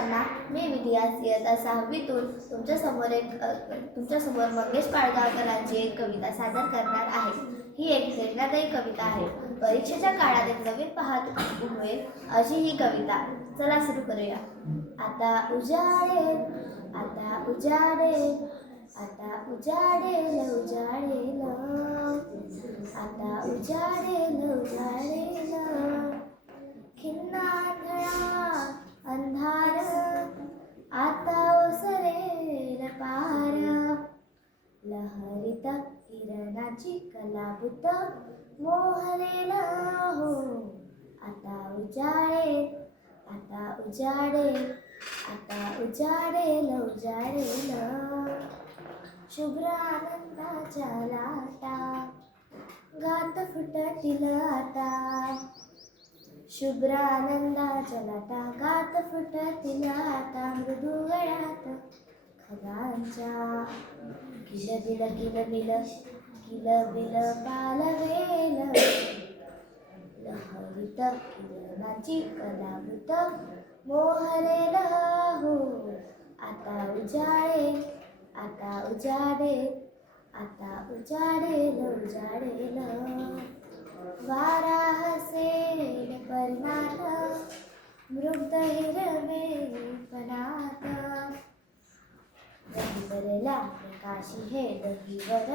सर्वांना. मी विद्या इयत्ता 6वीतून तुमच्यासमोर मंगेश पाडगावकरांची एक कविता सादर करणार आहे. ही एक प्रेरणादायी कविता आहे. परीक्षेच्या काळात एक नवीन पाहत उमवेल अशी ही कविता. चला सुरू करूया. आता उजाडेल, आता उजाडेल, आता उजाडेल उजाडेल, आता उजाडेल उजाडेल, खिन्ना आंधळा अंधार आता ओसरेल पार, लहरीत किरणाची कलाभूत मोहरेल हो. आता उजाडेल, आता उजाडेल, आता उजाडेल उजाडेल, शुभ्र आनंदाच्या लाटा गात फुटतील आता, शुभ्र आनंदाच्या लाटा गात फुटतील आता, मृदू गळ्यात खगांच्या किलबिल किलबिल किलबिल पालवेल, लहरीत किरणाची कलाभूत मोहरेल हो. आता उजाडेल, आता उजाडेल, आता उजाडेल उजाडेल, वारा हसेल पर्णात मृग हिरवे पणात, दहीवरला प्रकाशी हे दहीवर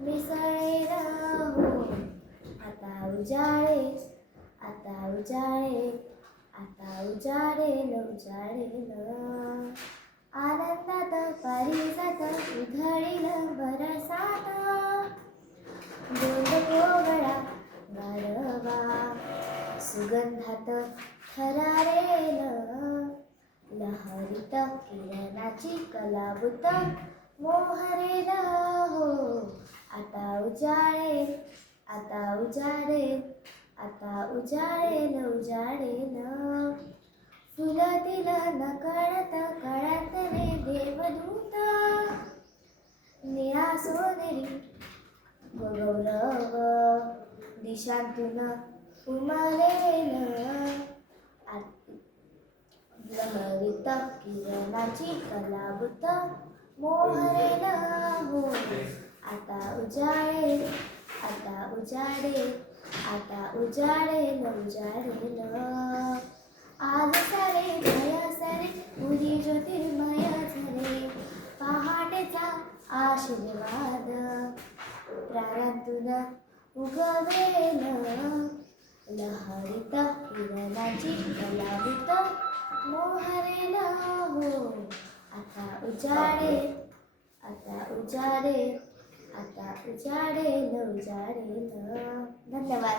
मिसळेल हो. आता उजाडेल, आता उजाडेल, आता उजाडेल उजाडेल, आनंदात पारिजात उधळील बरसात, गोंद कोवळा गारवा सुगंधात थरारेल, लहरीत किरणाची कलाभूत मोहरेल हो. आता उजाडेल, आता उजाडेल, आता उजाडेल उजाडेल, फुलतील नकळत कळतले देवदूत, निळा सोनेरी गौरव दिशांतून उमलेल, लहरीत किरणाची कलाभूत मोहरेल हो. आता उजाडेल, आता उजाडेल, आता उजाडेल उजाडेल, आज सारे भया सारे उदी ज्योतिर्मय झाले, पहाटेचा आशीर्वाद प्राणांतून उगवेल, लहरीत किरणाची कलाभूत मोहरेल हो. आता उजाडेल, आता उजाडेल, आता उजाडेल उजाडेल. धन्यवाद.